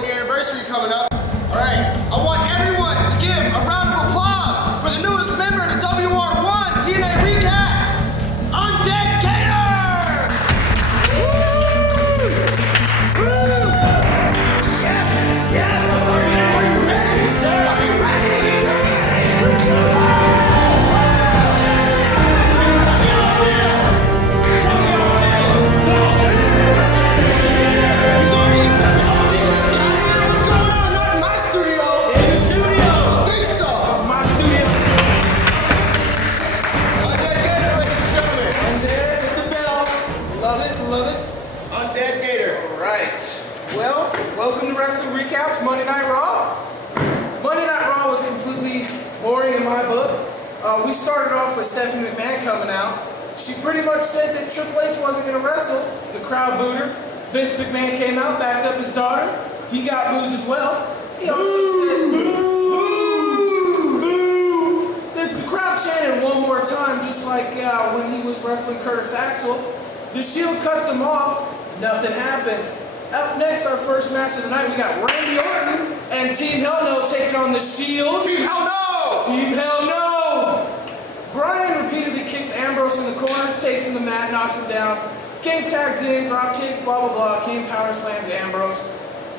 1-year anniversary coming up. All right, I want everyone to give a round of applause for the newest member of the WR1 TNA Recaps, Undead Gator! Woo! Woo! Yes, yes! Are you ready, sir? Are you ready? Let's go! Undead Gator. Alright. Well, welcome to Wrestling Recaps, Monday Night Raw. Monday Night Raw was completely boring in my book. We started off with Stephanie McMahon coming out. She pretty much said that Triple H wasn't going to wrestle. The crowd booed her. Vince McMahon came out, backed up his daughter. He got boos as well. He also said, boo, boo, boo. The crowd chanted one more time, just like when he was wrestling Curtis Axel. The Shield cuts him off. Nothing happens. Up next, our first match of the night, we got Randy Orton and Team Hell No taking on the Shield. Team Hell No! Team Hell No! Bryan repeatedly kicks Ambrose in the corner, takes him to the mat, knocks him down. Kane tags in, drop kicks, blah, blah, blah. Kane power slams Ambrose.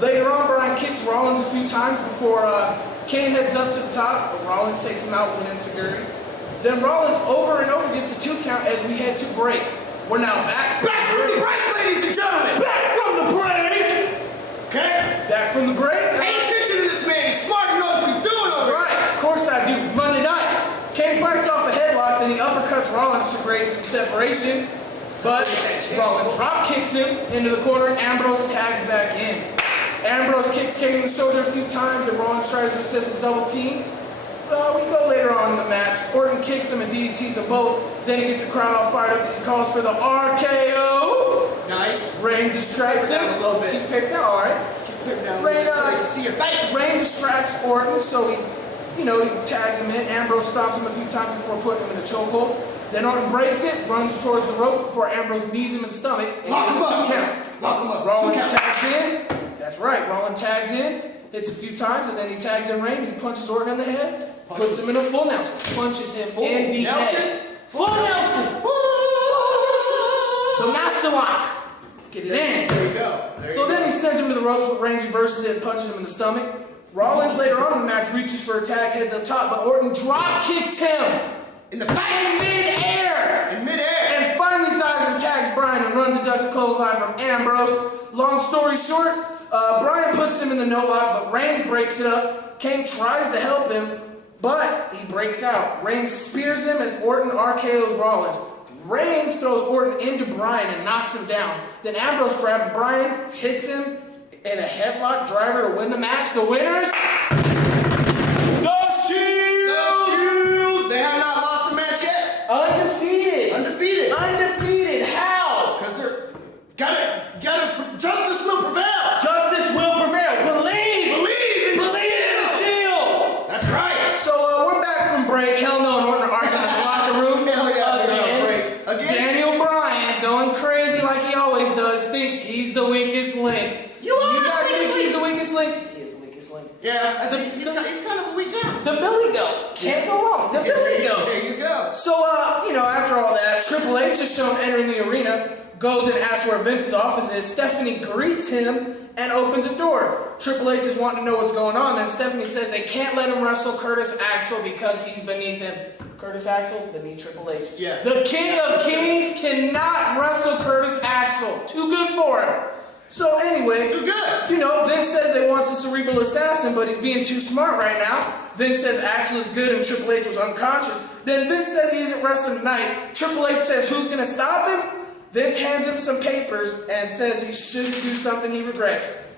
Later on, Bryan kicks Rollins a few times before Kane heads up to the top, but Rollins takes him out with an enziguri. Then Rollins over and over gets a 2 count as we head to break. We're now back from the break, ladies and gentlemen! Back from the break! Okay? Back from the break. Pay attention to this man. He's smart. He knows what he's doing over Right. Of course I do. Monday night. Kane fights off a headlock, then he uppercuts Rollins to create some separation. But Rollins drop kicks him into the corner. Ambrose tags back in. Ambrose kicks Kane in the shoulder a few times, and Rollins tries to assist with double team. We go later on in the match. Orton kicks him and DDTs them both. Then he gets the crowd all fired up as he calls for the RKO. Nice. Reign distracts him. A little bit. Keep picked down, all right. Keep picked down a little bit so I can see your face. Reign distracts Orton, so he tags him in. Ambrose stomps him a few times before putting him in the chokehold. Then Orton breaks it, runs towards the rope before Ambrose knees him in the stomach and Lock gets him a 2 up, count. Lock him up. Rollins tags in. That's right. Rollins tags in, hits a few times, and then he tags in Reign. He punches Orton in the head, puts him in a full Nelson, punches him in the head. Full Nelson. The master lock. Get it in. There you go. So then he sends him to the ropes, but Reigns reverses it and punches him in the stomach. Rollins later on in the match reaches for a tag, heads up top, but Orton drop kicks him In the face. in midair. In midair. And finally dives and tags Bryan and runs a ducks clothesline from Ambrose. Long story short, Bryan puts him in the no lock, but Reigns breaks it up. Kane tries to help him, but he breaks out. Reigns spears him as Orton RKOs Rollins. Reigns throws Orton into Bryan and knocks him down. Then Ambrose grabs Bryan, hits him in a headlock driver to win the match. The winners, the Shield! The Shield! They have not lost a match yet. Undefeated. Undefeated. Undefeated. How? Because they're justice will prevail. Justice will prevail. Believe in the Shield. That's right. So we're back from break. Hell No and Orton are arguing in the locker room. Hell yeah, they're on break. Again? Daniel Bryan, going crazy like he always does, thinks he's the weakest link. You guys think he's the weakest link? He is the weakest link. Yeah, I think he's kind of a weak guy. The Billy Goat. Can't go wrong. The Billy Goat. There you go. So, after all that, Triple H is shown entering the arena, goes and asks where Vince's office is. Stephanie greets him and opens a door. Triple H is wanting to know what's going on. Then Stephanie says they can't let him wrestle Curtis Axel because he's beneath him. Curtis Axel, beneath Triple H. Yeah. The King of Kings cannot wrestle Curtis Axel. Too good for him. So anyway, too good. Vince says they want a cerebral assassin, but he's being too smart right now. Vince says Axel is good and Triple H was unconscious. Then Vince says he isn't wrestling tonight. Triple H says who's going to stop him? Vince hands him some papers and says he shouldn't do something he regrets.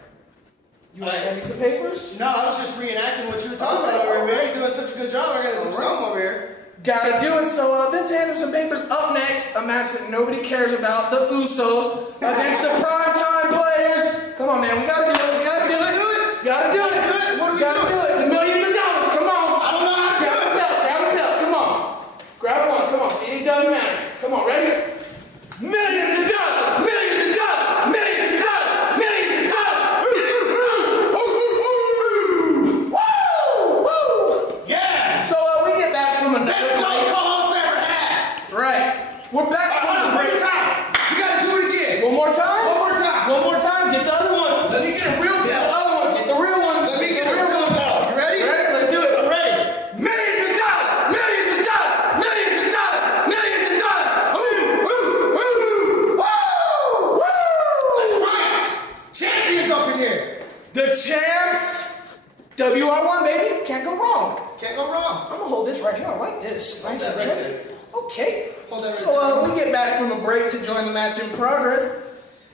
You want to hand me some papers? No, I was just reenacting what you were talking about over here, man. You're doing such a good job. I got to do something over here. Gotta do it. So Vince handed him some papers. Up next, a match that nobody cares about, the Usos against the primetime players. Come on, man. We gotta do it. We gotta do it. Gotta do it. What are we gotta doing? do it. The millions of dollars. Come on. I don't know how to grab do a it. belt. Grab a belt. Come on. Grab one. Come on. It doesn't matter. Come on. Ready? Millions of dollars. Millions of dollars. Millions of dollars. Millions of dollars. champs, WR1, baby. Can't go wrong. Can't go wrong. I'm gonna hold this right here. I like this. Nice and heavy. Okay. Hold that right So we get back from a break to join the match in progress.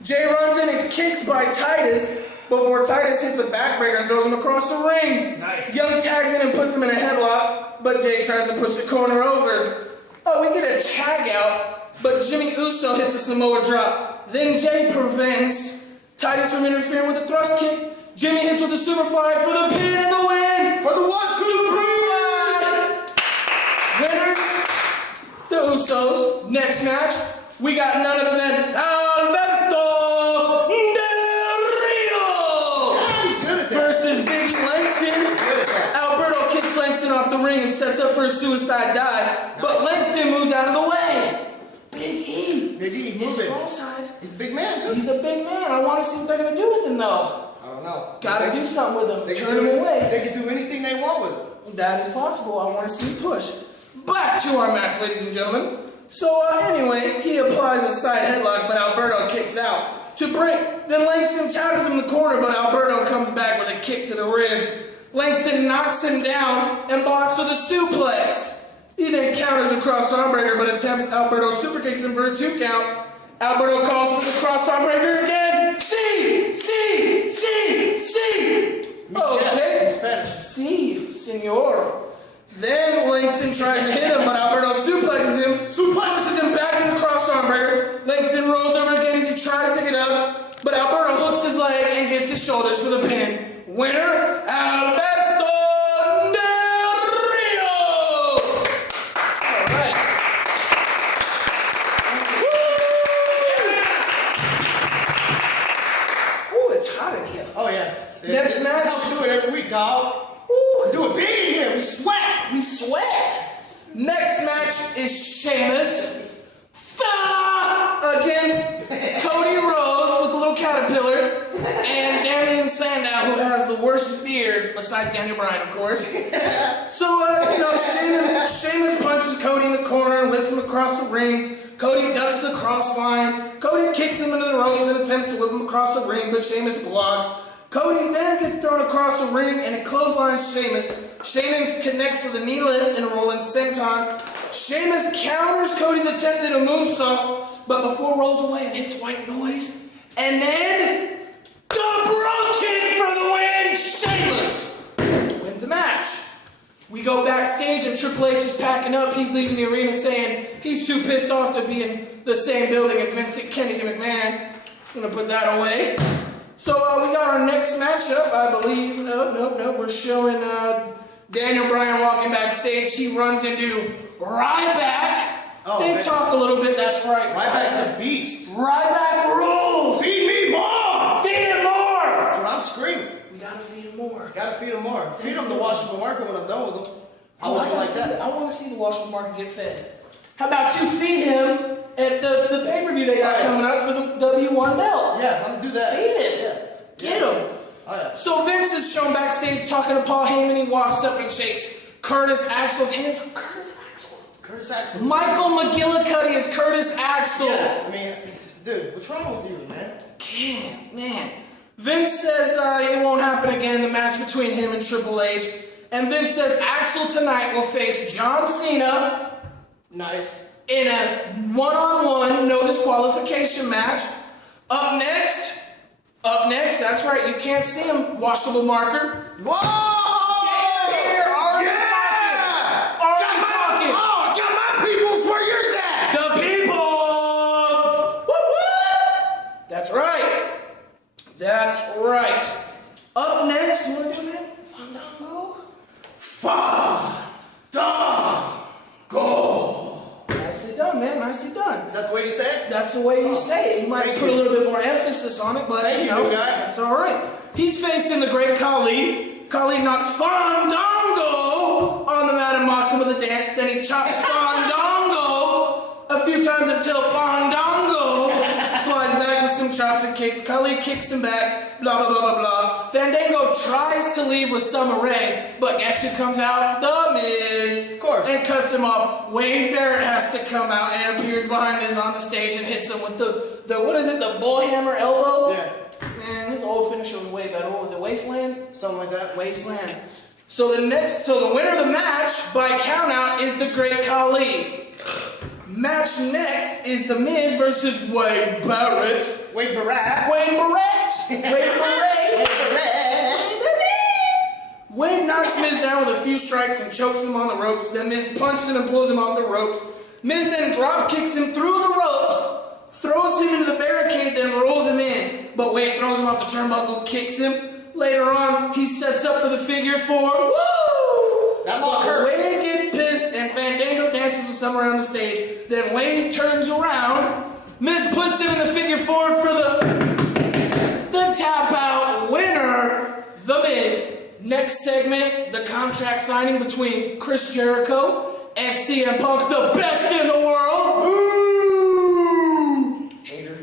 Jay runs in and kicks by Titus before Titus hits a backbreaker and throws him across the ring. Nice. Young tags in and puts him in a headlock, but Jay tries to push the corner over. Oh, we get a tag out, but Jimmy Uso hits a Samoa drop. Then Jay prevents Titus from interfering with the thrust kick. Jimmy hits with the superfly for the pin and the win. For the 1-2 Winners, the Usos. Next match, we got none other than Alberto Del Rio versus Biggie Langston. Alberto kicks Langston off the ring and sets up for a suicide dive, but Langston moves out of the way. Big E. Big E, move His it. ball size. He's a big man, dude. He's a big man. I want to see what they're going to do with him, though. I don't know. Gotta do something with him. They Turn him away. They can do anything they want with him. That is possible. I want to see him push. Back to our match, ladies and gentlemen. So anyway, he applies a side headlock, but Alberto kicks out to break. Then Langston tackles him in the corner, but Alberto comes back with a kick to the ribs. Langston knocks him down and blocks with a suplex. He then counters a cross armbreaker, but attempts Alberto super kicks him for a 2 count. Alberto calls for the cross armbreaker again. See. Okay. In Spanish. Sí, senor. Then Langston tries to hit him, but Alberto suplexes him back in the cross armbreaker. Langston rolls over again as he tries to get up, but Alberto hooks his leg and gets his shoulders for the pin. Winner, Alberto Del Rio. All right. Ooh, it's hot in here. Oh, yeah. Next match. That's how we do it every week, dog. Ooh, Do it big in here. We sweat. we sweat. Next match is Sheamus against Cody Rhodes with the little caterpillar and Damian Sandow, who has the worst beard besides Daniel Bryan, of course. So Sheamus punches Cody in the corner and whips him across the ring. Cody ducks the cross line. Cody kicks him into the ropes and attempts to whip him across the ring, but Sheamus blocks. Cody then gets thrown across the ring and it clotheslines Sheamus. Sheamus connects with a knee lift and a rolling senton. Sheamus counters Cody's attempt at a moonsault, but before rolls away and hits white noise. And then the Bro Kick for the win. Sheamus wins the match. We go backstage and Triple H is packing up. He's leaving the arena saying he's too pissed off to be in the same building as Vincent Kennedy McMahon. I'm gonna put that away. So we got our next matchup, I believe. Nope. We're showing Daniel Bryan walking backstage. He runs into Ryback. Oh, they man. talk a little bit, that's right. Ryback's a beast. Ryback rules. Feed me more. Feed him more. That's what I'm screaming. We gotta feed him more. Gotta feed him more. Feed him the washable market when I'm done with him. How would you like that? I want to see the washable market get fed. How about you feed him at the pay-per-view they got coming up for the W1 belt? Yeah, I'm gonna do that. Feed him. Yeah. Get him. Oh, yeah. So Vince is shown backstage talking to Paul Heyman. He walks up and shakes Curtis Axel's hand. Curtis Axel. Michael McGillicuddy is Curtis Axel. Yeah, I mean, dude, what's wrong with you, man? Man. Vince says it won't happen again, the match between him and Triple H. And Vince says Axel tonight will face John Cena. Nice. In a one-on-one, no disqualification match. Up next, that's right, you can't see him, washable marker. Whoa! Got my peoples where yours at? The people! Woo! That's right. Up next, you want to do it, man? Fandango. Nicely done, man. Nicely done. Is that the way you say it? That's the way you say it. You might put a little bit more emphasis on it, but Thank you, know, guy. it's all right. He's facing the great Khali. Khali knocks Fandango on the mat and mocks him with a dance. Then he chops Fandango a few times until Fandango flies back with some chops and kicks. Khali kicks him back. Blah, blah, blah, blah, blah. Fandango tries to leave with Summer Rae, but guess who comes out? The Miz. Of course. And cuts him off. Wade Barrett has to come out and appears behind Miz on the stage and hits him with the what is it, the bullhammer elbow? Yeah. Man, his old finisher was way better. What was it, Wasteland? Something like that. Wasteland. So the winner of the match by countout is the Great Khali. Match next is The Miz versus Wade Barrett. Wade Barrett. Wade Barrett. Wade Barrett. Wade knocks Miz down with a few strikes and chokes him on the ropes. Then Miz punches him and pulls him off the ropes. Miz then drop kicks him through the ropes, throws him into the barricade, then rolls him in. But Wade throws him off the turnbuckle, kicks him. Later on, he sets up for the figure 4. Woo! That lock hurts. Wade gets pissed and Fandango dances with some around the stage. Then Wade turns around. Miz puts him in the figure 4 for the tap out winner, The Miz. Next segment, the contract signing between Chris Jericho and CM Punk, the best in the world. Ooh! Hater.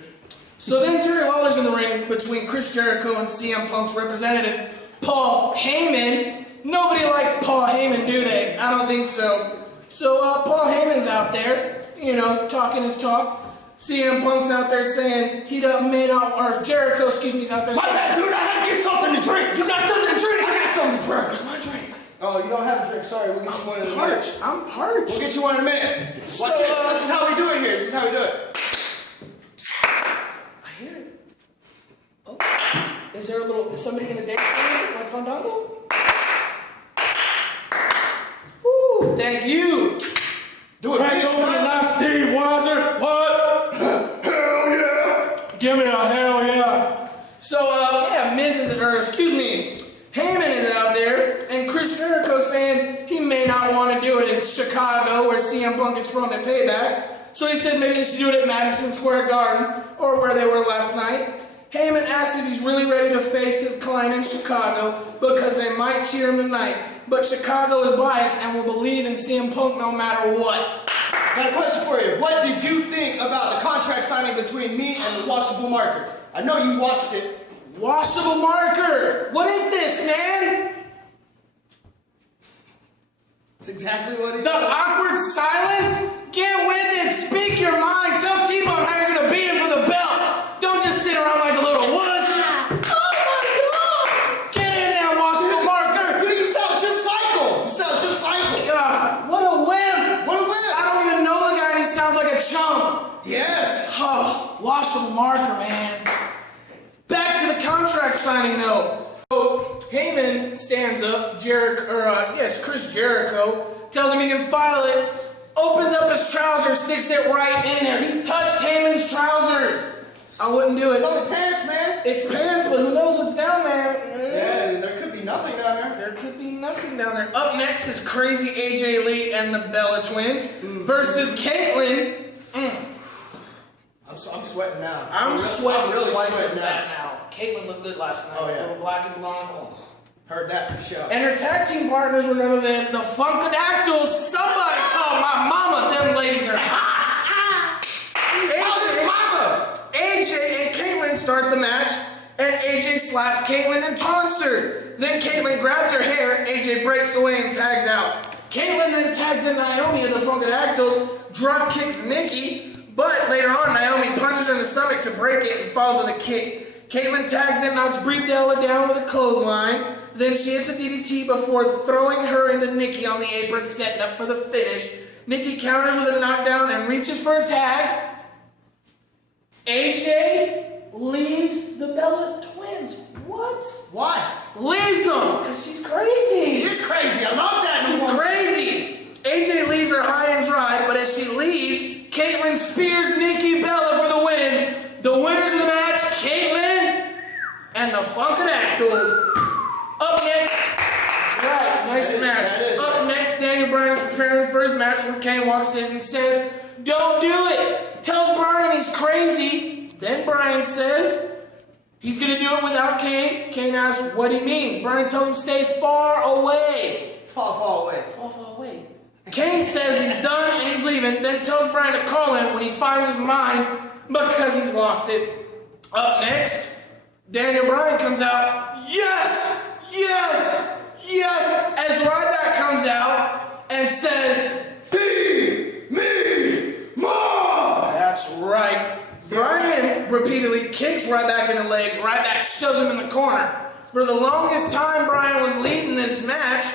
So then Jerry Lawler's in the ring between Chris Jericho and CM Punk's representative, Paul Heyman. Nobody likes Paul Heyman, do they? I don't think so. So Paul Heyman's out there, talking his talk. CM Punk's out there saying Jericho, is out there saying, my bad, dude, I had to get something to drink. You got something to drink? I got something to drink. Where's my drink? Oh, you don't have a drink. Sorry, we'll get you one in a minute. I'm parched. We'll get you one in a minute. Watch it. This is how we do it here. This is how we do it. I hear it. Oh, is somebody in a dance like Fandango? Woo, thank you. Do it right over not Steve Weiser. What? Hell yeah. Give me a hell yeah. So, Heyman is out there, and Chris Jericho saying he may not want to do it in Chicago, where CM Punk is from at Payback. So he says maybe they should do it at Madison Square Garden, or where they were last night. Heyman asks if he's really ready to face his client in Chicago, because they might cheer him tonight. But Chicago is biased and will believe in CM Punk no matter what. Got a question for you. What did you think about the contract signing between me and the washable marker? I know you watched it. Washable marker! What is this, man? It's exactly what it is. The awkward silence? Get with it! Speak your mind! Tell T-Bone how you're gonna beat him for the belt! Don't just sit around like a little wuss! Oh my god! Get in there, washable marker! Dude, you sound just psycho! You sound just psycho! God, what a wimp! What a wimp! I don't even know the guy and he sounds like a chump! Yes! Oh, washable marker, man. Back to the contract signing, though. So, Heyman stands up, Chris Jericho, tells him he can file it, opens up his trousers, sticks it right in there. He touched Heyman's trousers. I wouldn't do it. It's only pants, man. It's pants, but who knows what's down there? Yeah, there could be nothing down there. There could be nothing down there. Up next is Crazy AJ Lee and the Bella Twins versus Caitlyn. I'm sweating now. I'm sweating really twice sweating now. Caitlyn looked good last night. Oh, yeah. Little black and blonde. Oh. Heard that for sure. And her tag team partners were none other than the Funkadactyls. Somebody call my mama. Them ladies are hot. AJ and Caitlyn start the match, and AJ slaps Caitlyn and taunts her. Then Caitlyn grabs her hair, AJ breaks away and tags out. Caitlyn then tags in Naomi of the Funkadactyls, drop kicks Nikki, but later on Naomi punches her in the stomach to break it and falls with a kick. Caitlyn tags in, knocks Brie Bella down with a clothesline. Then she hits a DDT before throwing her into Nikki on the apron, setting up for the finish. Nikki counters with a knockdown and reaches for a tag. AJ leaves the Bella Twins. What? Why? Leaves them! Because she's crazy. She is crazy. I love that. She's crazy. AJ leaves her high and dry, but as she leaves, Caitlyn spears Nikki Bella for the win. The winners of the match, Caitlyn and the Funkadactyls. Up next, right, nice match. Up next, Daniel Bryan is preparing for his match when Kane walks in and says, "Don't do it." Tells Bryan he's crazy. Then Bryan says he's going to do it without Kane. Kane asks what he means. Bryan tells him stay far away. Far away. Far away. Kane says he's done and he's leaving, then tells Bryan to call him when he finds his mind because he's lost it. Up next, Daniel Bryan comes out. Yes! Yes! Yes! As Ryback comes out and says, "Feed me more!" That's right. Bryan repeatedly kicks Ryback in the leg. Ryback shoves him in the corner. For the longest time, Bryan was leading this match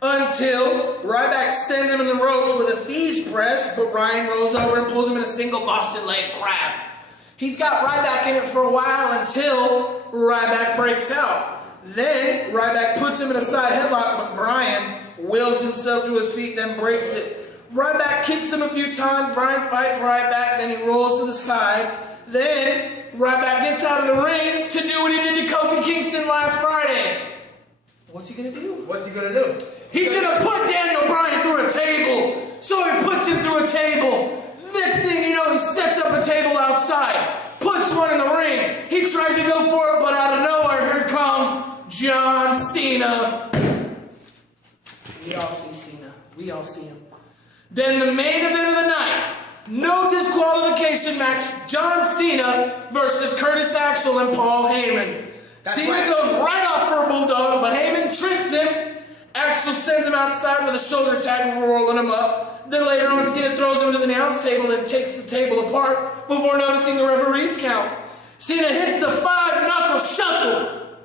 until Ryback sends him in the ropes with a thieves press, but Bryan rolls over and pulls him in a single Boston leg crab. He's got Ryback in it for a while until Ryback breaks out. Then Ryback puts him in a side headlock, but Bryan wills himself to his feet, then breaks it. Ryback kicks him a few times, Bryan fights Ryback, then he rolls to the side. Then Ryback gets out of the ring to do what he did to Kofi Kingston last Friday. What's he gonna do? What's he gonna do? He's gonna put Daniel Bryan through a table. So he puts him through a table. Next thing you know, he sets up a table outside, puts one in the ring. He tries to go for it, but out of nowhere, here comes John Cena. We all see Cena. We all see him. Then the main event of the night, no disqualification match, John Cena versus Curtis Axel and Paul Heyman. Cena goes right off for a bulldog, but Heyman tricks him. Axel sends him outside with a shoulder tag before rolling him up. Then later on, Cena throws him to the announce table and takes the table apart before noticing the referee's count. Cena hits the 5-knuckle shuffle.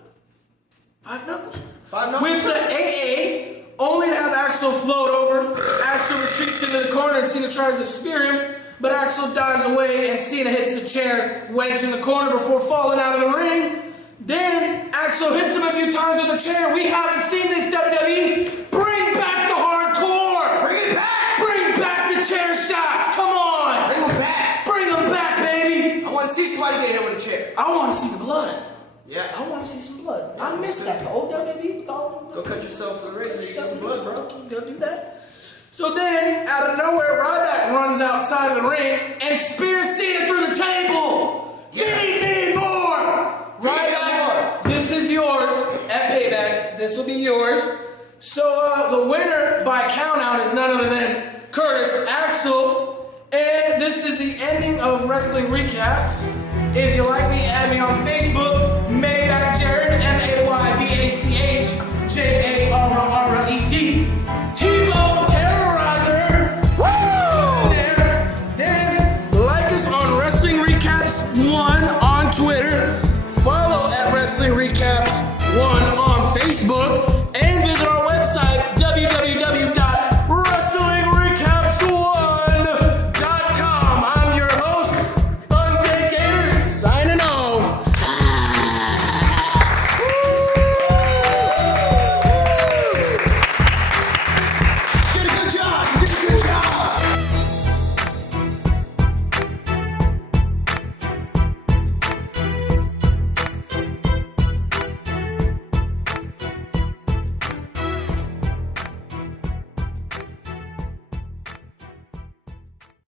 5 knuckles. 5 knuckles. With the AA. Only to have Axel float over. Axel retreats into the corner and Cena tries to spear him, but Axel dives away and Cena hits the chair wedge in the corner before falling out of the ring. Then Axel hits him a few times with the chair. We haven't seen this, WWE. Bring back the hardcore. Bring it back. Bring back the chair shots. Come on. Bring them back. Bring them back, baby. I want to see somebody get hit with a chair. I want to see the blood. Yeah. I want to see some blood. I missed that. The old WWE with all. Go cut yourself with a razor. You get some blood, bro. Gonna do that. So then, out of nowhere, Ryback runs outside of the ring and spears Cena through the table. Feed me more. Ryback, this is yours at Payback. This will be yours. So the winner by countout is none other than Curtis Axel. And this is the ending of Wrestling Recaps. If you like me, add me on Facebook. Maybach Jared, MAYBACH JARRED. T-Bone Terrorizer. Woo! Then like us on Wrestling Recaps 1 on Twitter. Follow at Wrestling Recaps 1 on Facebook.